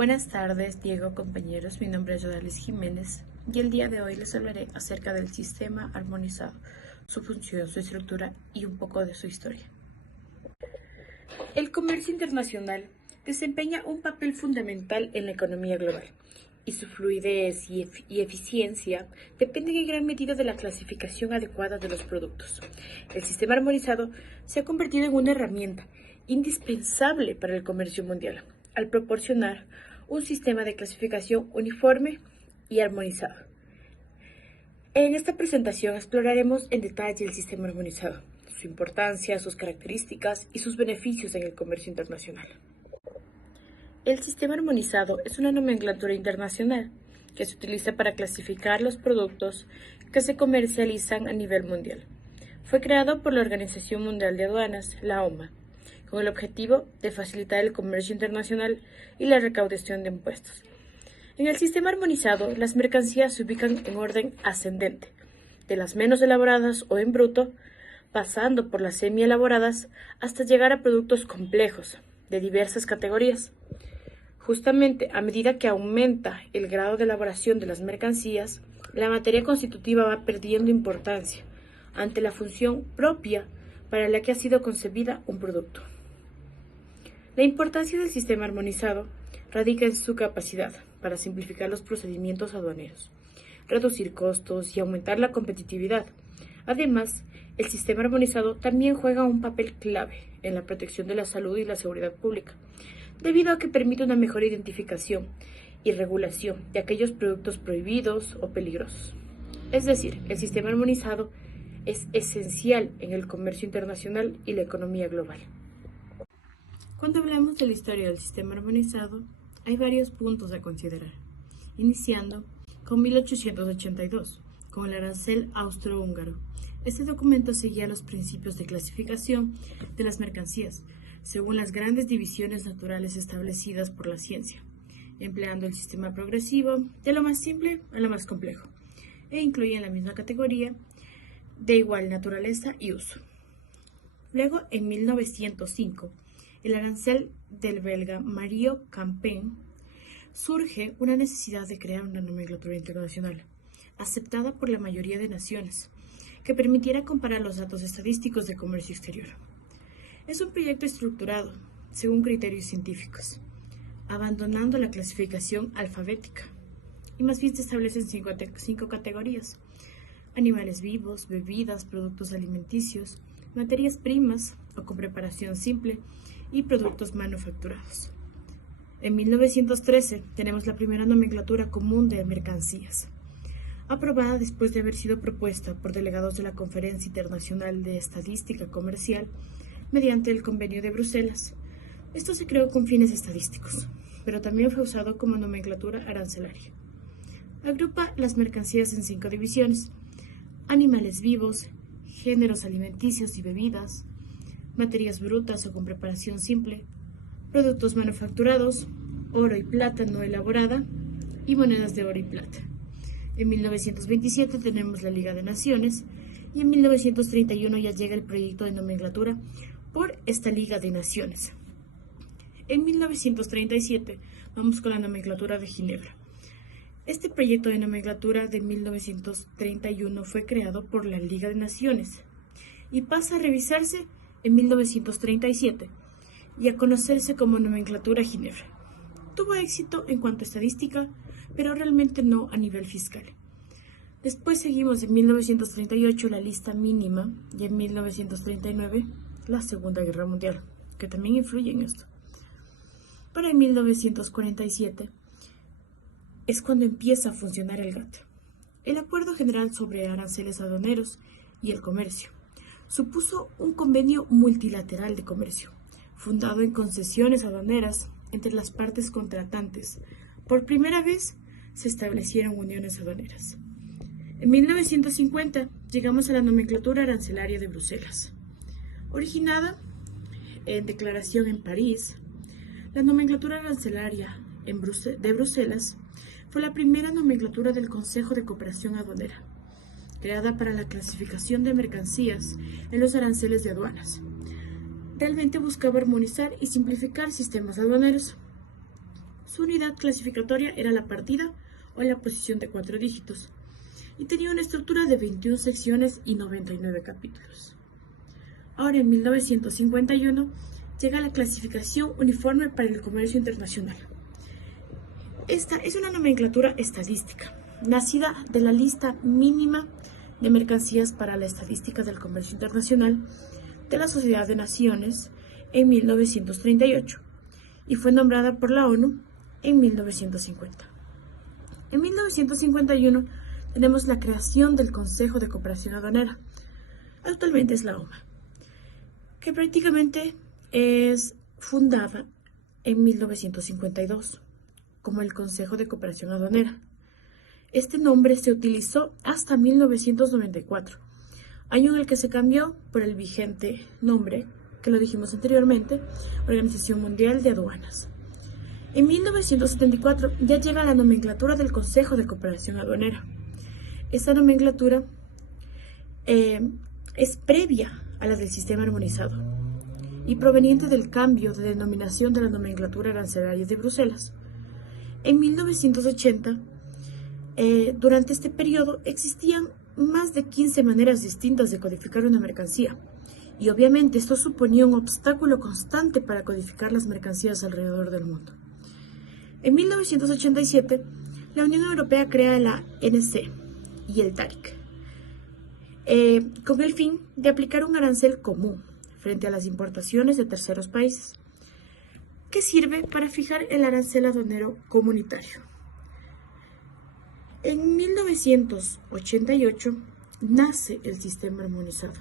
Buenas tardes, Diego, compañeros. Mi nombre es Yodalis Jiménez y el día de hoy les hablaré acerca del sistema armonizado, su función, su estructura y un poco de su historia. El comercio internacional desempeña un papel fundamental en la economía global y su fluidez y eficiencia dependen en gran medida de la clasificación adecuada de los productos. El sistema armonizado se ha convertido en una herramienta indispensable para el comercio mundial, al proporcionar un sistema de clasificación uniforme y armonizado. En esta presentación exploraremos en detalle el sistema armonizado, su importancia, sus características y sus beneficios en el comercio internacional. El sistema armonizado es una nomenclatura internacional que se utiliza para clasificar los productos que se comercializan a nivel mundial. Fue creado por la Organización Mundial de Aduanas, la OMA, con el objetivo de facilitar el comercio internacional y la recaudación de impuestos. En el sistema armonizado, las mercancías se ubican en orden ascendente, de las menos elaboradas o en bruto, pasando por las semi-elaboradas hasta llegar a productos complejos, de diversas categorías. Justamente a medida que aumenta el grado de elaboración de las mercancías, la materia constitutiva va perdiendo importancia ante la función propia para la que ha sido concebida un producto. La importancia del sistema armonizado radica en su capacidad para simplificar los procedimientos aduaneros, reducir costos y aumentar la competitividad. Además, el sistema armonizado también juega un papel clave en la protección de la salud y la seguridad pública, debido a que permite una mejor identificación y regulación de aquellos productos prohibidos o peligrosos. Es decir, el sistema armonizado es esencial en el comercio internacional y la economía global. Cuando hablamos de la historia del sistema armonizado, hay varios puntos a considerar, iniciando con 1882, con el arancel austrohúngaro. Este documento seguía los principios de clasificación de las mercancías, según las grandes divisiones naturales establecidas por la ciencia, empleando el sistema progresivo de lo más simple a lo más complejo, e incluía en la misma categoría de igual naturaleza y uso. Luego, en 1905, el arancel del belga Mario Campen, surge una necesidad de crear una nomenclatura internacional, aceptada por la mayoría de naciones, que permitiera comparar los datos estadísticos de comercio exterior. Es un proyecto estructurado según criterios científicos, abandonando la clasificación alfabética, y más bien se establecen cinco categorías: animales vivos, bebidas, productos alimenticios, materias primas o con preparación simple y productos manufacturados. En 1913 tenemos la primera nomenclatura común de mercancías, aprobada después de haber sido propuesta por delegados de la Conferencia Internacional de Estadística Comercial mediante el Convenio de Bruselas. Esto se creó con fines estadísticos, pero también fue usado como nomenclatura arancelaria. Agrupa las mercancías en 5 divisiones: animales vivos, géneros alimenticios y bebidas, materias brutas o con preparación simple, productos manufacturados, oro y plata no elaborada y monedas de oro y plata. En 1927 tenemos la Liga de Naciones y en 1931 ya llega el proyecto de nomenclatura por esta Liga de Naciones. En 1937 vamos con la nomenclatura de Ginebra. Este proyecto de nomenclatura de 1931 fue creado por la Liga de Naciones y pasa a revisarse en 1937 y a conocerse como nomenclatura Ginebra. Tuvo éxito en cuanto a estadística, pero realmente no a nivel fiscal. Después seguimos en 1938 la lista mínima y en 1939 la Segunda Guerra Mundial, que también influye en esto. Para 1947 es cuando empieza a funcionar el GATT, el Acuerdo General sobre Aranceles Aduaneros y el Comercio. Supuso un convenio multilateral de comercio, fundado en concesiones aduaneras entre las partes contratantes. Por primera vez se establecieron uniones aduaneras. En 1950 llegamos a la nomenclatura arancelaria de Bruselas. Originada en declaración en París, la nomenclatura arancelaria de Bruselas fue la primera nomenclatura del Consejo de Cooperación Aduanera, creada para la clasificación de mercancías en los aranceles de aduanas. Realmente buscaba armonizar y simplificar sistemas aduaneros. Su unidad clasificatoria era la partida o la posición de 4 dígitos y tenía una estructura de 21 secciones y 99 capítulos. Ahora, en 1951, llega la clasificación uniforme para el comercio internacional. Esta es una nomenclatura estadística, nacida de la lista mínima de mercancías para la estadística del comercio internacional de la Sociedad de Naciones en 1938 y fue nombrada por la ONU en 1950. En 1951 tenemos la creación del Consejo de Cooperación Aduanera, actualmente es la OMA, que prácticamente es fundada en 1952 como el Consejo de Cooperación Aduanera. Este nombre se utilizó hasta 1994, año en el que se cambió por el vigente nombre, que lo dijimos anteriormente, Organización Mundial de Aduanas. En 1974 ya llega la nomenclatura del Consejo de Cooperación Aduanera. Esta nomenclatura es previa a la del sistema armonizado y proveniente del cambio de denominación de la nomenclatura arancelaria de Bruselas. En 1980, durante este periodo existían más de 15 maneras distintas de codificar una mercancía, y obviamente esto suponía un obstáculo constante para codificar las mercancías alrededor del mundo. En 1987, la Unión Europea crea la NC y el TARIC, con el fin de aplicar un arancel común frente a las importaciones de terceros países, que sirve para fijar el arancel aduanero comunitario. En 1988 nace el sistema armonizado,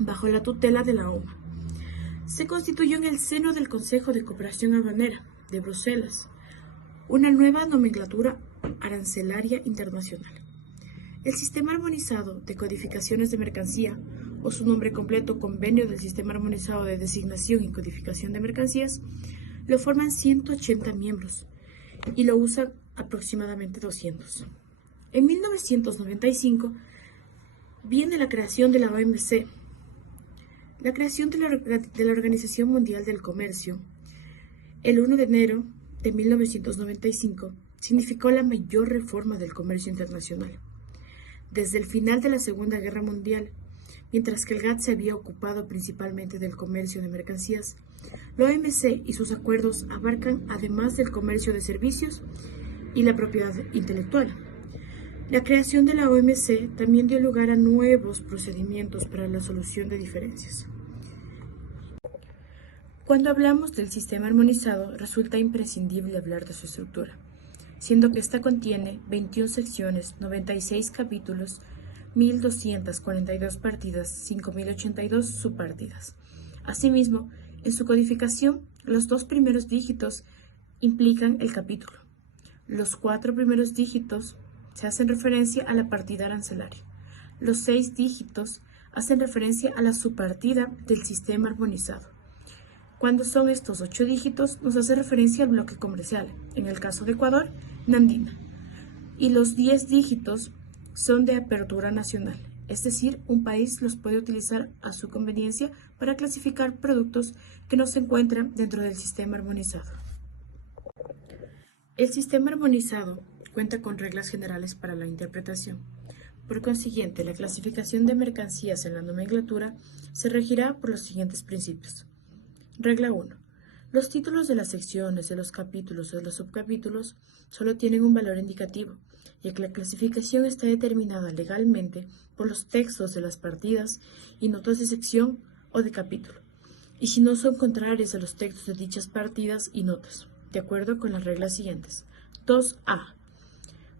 bajo la tutela de la OMA. Se constituyó en el seno del Consejo de Cooperación Aduanera de Bruselas una nueva nomenclatura arancelaria internacional. El Sistema Armonizado de Codificaciones de Mercancía, o su nombre completo, Convenio del Sistema Armonizado de Designación y Codificación de Mercancías, lo forman 180 miembros y lo usan aproximadamente 200. En 1995 viene la creación de la OMC, la creación de la Organización Mundial del Comercio. El 1 de enero de 1995 significó la mayor reforma del comercio internacional. Desde el final de la Segunda Guerra Mundial, mientras que el GATT se había ocupado principalmente del comercio de mercancías, la OMC y sus acuerdos abarcan además del comercio de servicios y la propiedad intelectual. La creación de la OMC también dio lugar a nuevos procedimientos para la solución de diferencias. Cuando hablamos del sistema armonizado, resulta imprescindible hablar de su estructura, siendo que ésta contiene 21 secciones, 96 capítulos, 1.242 partidas, 5.082 subpartidas. Asimismo, en su codificación, los 2 primeros dígitos implican el capítulo. Los 4 primeros dígitos se hacen referencia a la partida arancelaria. Los 6 dígitos hacen referencia a la subpartida del sistema armonizado. Cuando son estos 8 dígitos, nos hace referencia al bloque comercial, en el caso de Ecuador, Nandina. Y los 10 dígitos son de apertura nacional, es decir, un país los puede utilizar a su conveniencia para clasificar productos que no se encuentran dentro del sistema armonizado. El sistema armonizado cuenta con reglas generales para la interpretación. Por consiguiente, la clasificación de mercancías en la nomenclatura se regirá por los siguientes principios. Regla 1. Los títulos de las secciones, de los capítulos o de los subcapítulos solo tienen un valor indicativo, ya que la clasificación está determinada legalmente por los textos de las partidas y notas de sección o de capítulo, y si no son contrarias a los textos de dichas partidas y notas, de acuerdo con las reglas siguientes. 2a.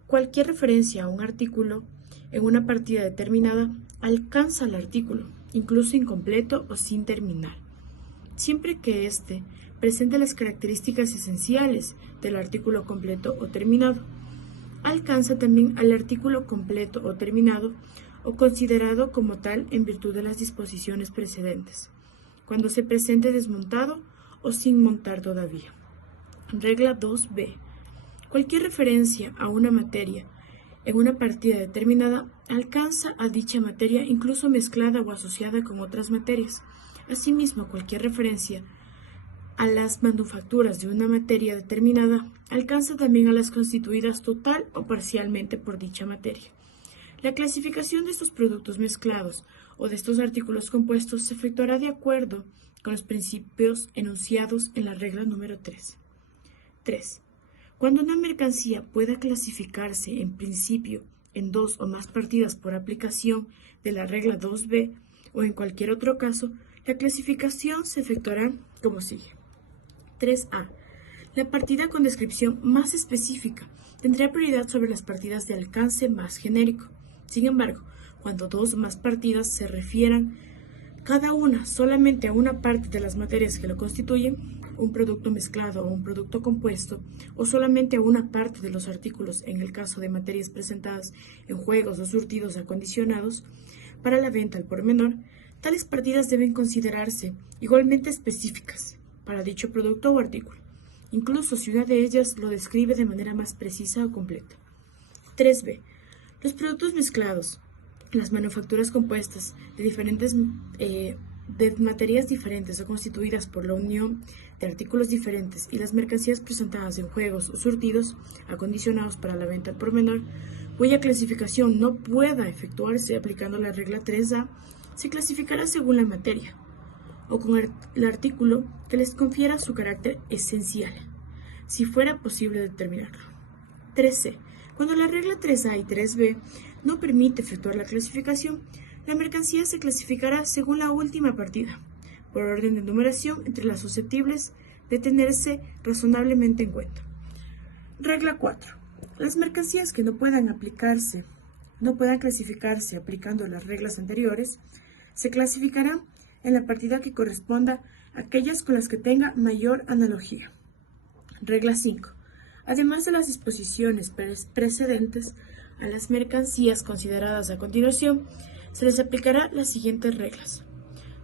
Cualquier referencia a un artículo en una partida determinada alcanza al artículo, incluso incompleto o sin terminar, siempre que éste presente las características esenciales del artículo completo o terminado. Alcanza también al artículo completo o terminado o considerado como tal en virtud de las disposiciones precedentes, cuando se presente desmontado o sin montar todavía. Regla 2b. Cualquier referencia a una materia en una partida determinada alcanza a dicha materia incluso mezclada o asociada con otras materias. Asimismo, cualquier referencia a las manufacturas de una materia determinada alcanza también a las constituidas total o parcialmente por dicha materia. La clasificación de estos productos mezclados o de estos artículos compuestos se efectuará de acuerdo con los principios enunciados en la regla número 3. 3. Cuando una mercancía pueda clasificarse en principio en dos o más partidas por aplicación de la regla 2b o en cualquier otro caso, la clasificación se efectuará como sigue. 3a. La partida con descripción más específica tendrá prioridad sobre las partidas de alcance más genérico. Sin embargo, cuando dos o más partidas se refieran cada una solamente a una parte de las materias que lo constituyen, un producto mezclado o un producto compuesto, o solamente a una parte de los artículos en el caso de materias presentadas en juegos o surtidos acondicionados para la venta al por menor, tales partidas deben considerarse igualmente específicas para dicho producto o artículo, incluso si una de ellas lo describe de manera más precisa o completa. 3b. Los productos mezclados, las manufacturas compuestas de materias diferentes o constituidas por la unión de artículos diferentes y las mercancías presentadas en juegos o surtidos acondicionados para la venta al por menor, cuya clasificación no pueda efectuarse aplicando la regla 3a, se clasificará según la materia o con el artículo que les confiera su carácter esencial, si fuera posible determinarlo. 3c. Cuando la regla 3a y 3b no permite efectuar la clasificación, la mercancía se clasificará según la última partida, por orden de numeración entre las susceptibles de tenerse razonablemente en cuenta. Regla 4. Las mercancías que no puedan clasificarse aplicando las reglas anteriores, se clasificarán en la partida que corresponda a aquellas con las que tenga mayor analogía. Regla 5. Además de las disposiciones precedentes, a las mercancías consideradas a continuación se les aplicará las siguientes reglas.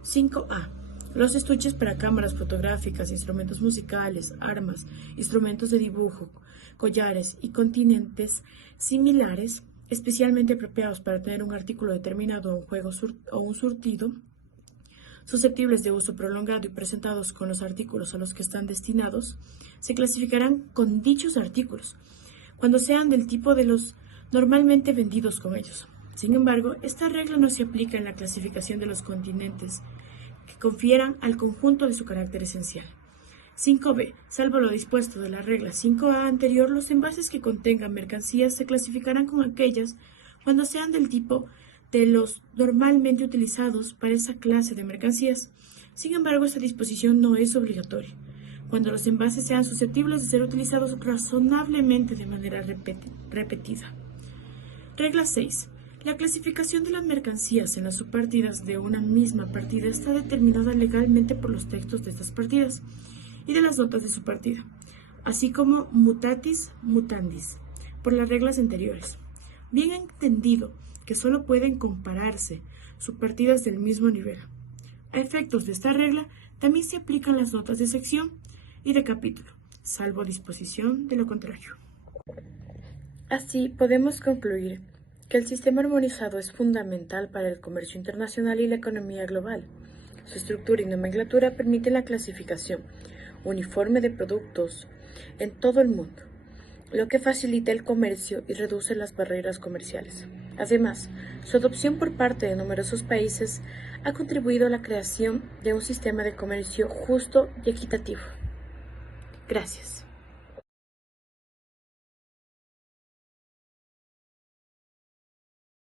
5a. Los estuches para cámaras fotográficas, instrumentos musicales, armas, instrumentos de dibujo, collares y continentes similares, especialmente apropiados para tener un artículo determinado, un juego o un surtido, susceptibles de uso prolongado y presentados con los artículos a los que están destinados, se clasificarán con dichos artículos, cuando sean del tipo de los normalmente vendidos con ellos. Sin embargo, esta regla no se aplica en la clasificación de los continentes que confieran al conjunto de su carácter esencial. 5b. Salvo lo dispuesto de la regla 5a anterior, los envases que contengan mercancías se clasificarán con aquellas cuando sean del tipo de los normalmente utilizados para esa clase de mercancías. Sin embargo, esta disposición no es obligatoria, cuando los envases sean susceptibles de ser utilizados razonablemente de manera repetida. Regla 6. La clasificación de las mercancías en las subpartidas de una misma partida está determinada legalmente por los textos de estas partidas y de las notas de su partida, así como mutatis mutandis, por las reglas anteriores. Bien entendido que solo pueden compararse subpartidas del mismo nivel. A efectos de esta regla, también se aplican las notas de sección y de capítulo, salvo disposición de lo contrario. Así, podemos concluir que el sistema armonizado es fundamental para el comercio internacional y la economía global. Su estructura y nomenclatura permiten la clasificación uniforme de productos en todo el mundo, lo que facilita el comercio y reduce las barreras comerciales. Además, su adopción por parte de numerosos países ha contribuido a la creación de un sistema de comercio justo y equitativo. Gracias.